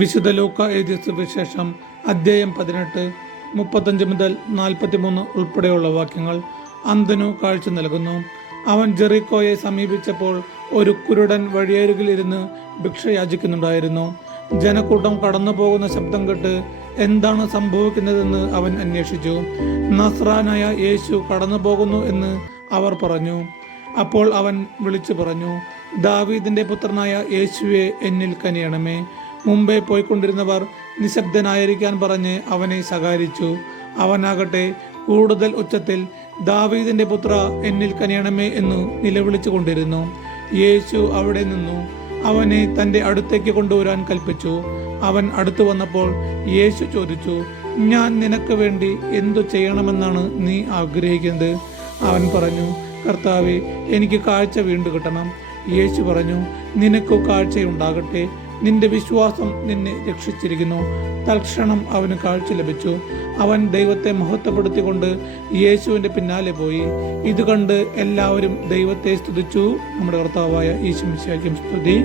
വിശുദ്ധ ലൂക്ക എഴുതിയ സുവിശേഷം അധ്യായം 18 35 മുതൽ 43 ഉൾപ്പെടെയുള്ള വാക്യങ്ങൾ. അന്ധനു കാഴ്ച നൽകുന്നു. അവൻ ജെറിക്കോയെ സമീപിച്ചപ്പോൾ ഒരു കുരുടൻ വഴിയരികിൽ ഇരുന്ന് ഭിക്ഷ യാചിക്കുന്നുണ്ടായിരുന്നു. ജനക്കൂട്ടം കടന്നു പോകുന്ന ശബ്ദം കേട്ട് എന്താണ് സംഭവിക്കുന്നതെന്ന് അവൻ അന്വേഷിച്ചു. നസ്രാനായ യേശു കടന്നു പോകുന്നു എന്ന് അവർ പറഞ്ഞു. അപ്പോൾ അവൻ വിളിച്ചു പറഞ്ഞു, ദാവീദിന്റെ പുത്രനായ യേശുവെ, എന്നിൽ കനിയണമേ. മുമ്പേ പോയിക്കൊണ്ടിരുന്നവർ നിശബ്ദനായിരിക്കാൻ പറഞ്ഞ് അവനെ ശകാരിച്ചു. അവനാകട്ടെ കൂടുതൽ ഉച്ചത്തിൽ, ദാവീദിന്റെ പുത്ര, എന്നിൽ കനിയണമേ എന്നു നിലവിളിച്ചു കൊണ്ടിരുന്നു. യേശു അവിടെ നിന്നു അവനെ തൻ്റെ അടുത്തേക്ക് കൊണ്ടുവരാൻ കൽപ്പിച്ചു. അവൻ അടുത്തു വന്നപ്പോൾ യേശു ചോദിച്ചു, ഞാൻ നിനക്ക് വേണ്ടി എന്തു ചെയ്യണമെന്നാണ് നീ ആഗ്രഹിക്കുന്നത്? അവൻ പറഞ്ഞു, കർത്താവേ, എനിക്ക് കാഴ്ച വീണ്ടു കിട്ടണം. യേശു പറഞ്ഞു, നിനക്കു കാഴ്ചയുണ്ടാകട്ടെ, നിന്റെ വിശ്വാസം നിന്നെ രക്ഷിച്ചിരിക്കുന്നു. തൽക്ഷണം അവന് കാഴ്ച ലഭിച്ചു. അവൻ ദൈവത്തെ മഹത്വപ്പെടുത്തിക്കൊണ്ട് യേശുവിൻ്റെ പിന്നാലെ പോയി. ഇത് കണ്ട് എല്ലാവരും ദൈവത്തെ സ്തുതിച്ചു. നമ്മുടെ കർത്താവായ യേശു മിശിഹായ്ക്കും സ്തുതി.